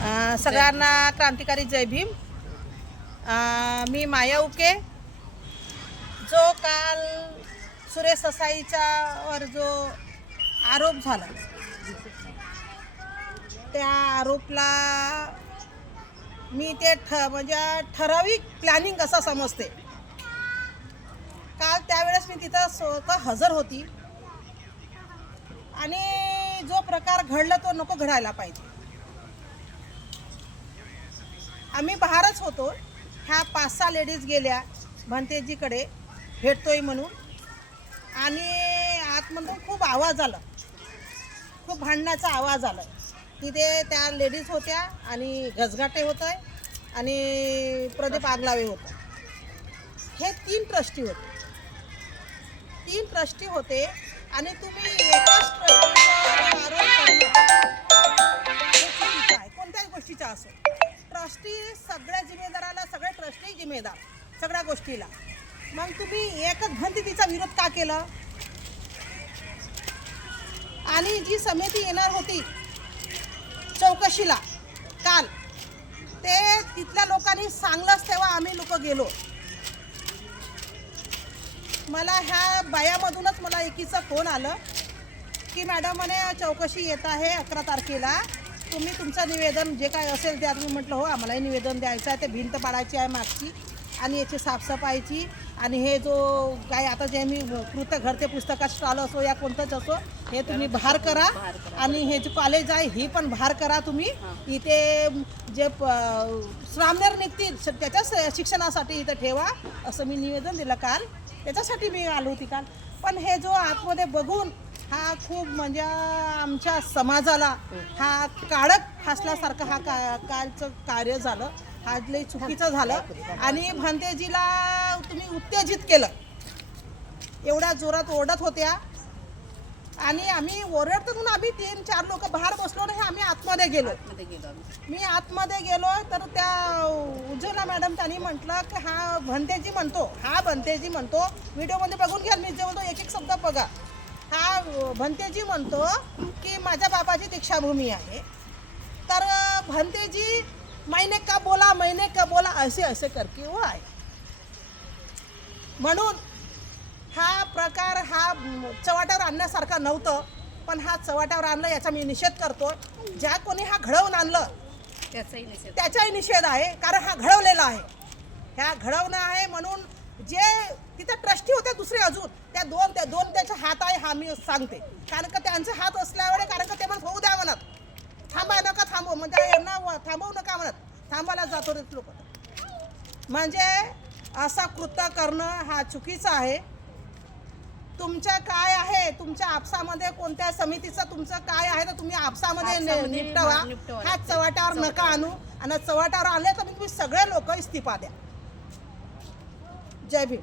सगळ्यांना क्रांतिकारी जय भीम। मी माया उके। जो काल सुरेश ससाईच्यावर जो आरोप झाला त्या आरोपला मी ते म्हणजे ठराविक प्लॅनिंग असं समजते। काल त्यावेळेस मी तिथं स्वतः हजर होती आणि जो प्रकार घडला तो नको घडायला पाहिजे। आम्ही बाहेरच होतो। ह्या 5-6 लेडीज गेल्या भंतेजीकडे भेटतोय म्हणून आणि आतमधून खूप आवाज आला, खूप भांडण्याचा आवाज आला। तिथे त्या लेडीज होत्या आणि गजगाटे होते आणि प्रदीप आगलावे होता। हे 3 ट्रस्टी होते। 3 ट्रस्टी होते आणि तुम्ही एकाच ट्रस्टीवर आरोप करणं हे चुकीचं आहे। कोणत्याही गोष्टीचा असो, ट्रस्टी सगळ्या जिम्मेदाराला, सगळे ट्रस्टी जिम्मेदार सगळ्या गोष्टीला। मग तुम्ही एकच भंतीचा विरोध का केला? आणि जी समिती येणार होती चौकशीला काल, ते तिथल्या लोकांनी सांगलंच तेव्हा आम्ही लोक गेलो। मला ह्या बायामधूनच मला एकीचा फोन आलं की मॅडम म्हणे चौकशी येत आहे 11 तारखेला, तुम्ही तुमचं निवेदन जे काय असेल ते आम्ही म्हटलं हो आम्हालाही निवेदन द्यायचं आहे। ते भिंत पाडायची आहे मागची आणि याची साफसफाईची आणि हे जो काय आता जे मी कृत्य घडते पुस्तकात स्टॉल असो या कोणतंच असो हे तुम्ही बाहेर करा आणि हे जे कॉलेज आहे ही पण बाहेर करा। तुम्ही इथे जे श्रामनेर निघतील त्याच्या शिक्षणासाठी इथं ठेवा असं मी निवेदन दिलं काल। त्याच्यासाठी मी आलो होती काल। पण हे जो आतमध्ये बघून हा खूप म्हणजे आमच्या समाजाला हा काळक फासल्यासारखं हा कालचं कार्य झालं। हा लई चुकीचं झालं आणि भंतेजीला तुम्ही उत्तेजित केलं। एवढ्या जोरात ओरडत होत्या आणि आम्ही ओरडतून आम्ही 3-4 लोक बाहेर बसलो नाही, आम्ही आतमध्ये गेलो। मी आतमध्ये गेलो तर त्या उज्ज्वला मॅडम त्यांनी म्हटलं की हा भंतेजी म्हणतो व्हिडिओमध्ये बघून घ्या, मी जे म्हणतो एक एक शब्द बघा। हा भंतेजी म्हणतो की माझ्या बाबाची दीक्षाभूमी आहे, तर भंतेजी मैंने का बोला ऐसे करके वो आहे। म्हणून हा प्रकार हा चव्हाट्यावर आणण्यासारखा नव्हतं, पण हा चव्हाट्यावर आणलं याचा मी निषेध करतो। ज्या कोणी हा घडवून आणलं त्याचाही निषेध आहे, कारण हा घडवलेला आहे। ह्या घडवणं आहे म्हणून जे तिथं ट्रस्टी होते दुसरे अजून त्या दोन त्याचे हात आहे हा मी सांगते, कारण का त्यांचे हात असल्यामुळे, कारण का ते म्हणत होऊ द्या म्हणत, थांबा नका थांबव म्हणजे यांना थांबवू नका म्हणत, थांबायला जातो रे लोक। म्हणजे असा कृत्य करणं हा चुकीचा आहे। तुमचं काय आहे, तुमच्या आपसामध्ये कोणत्या समितीचं तुमचं काय आहे तर तुम्ही आपसामध्ये निपटवा। हा चव्हाट्यावर नका आणू, आणि चव्हाट्यावर आणले तर तुम्ही सगळे लोक इस्तीफा द्या। जय भीम।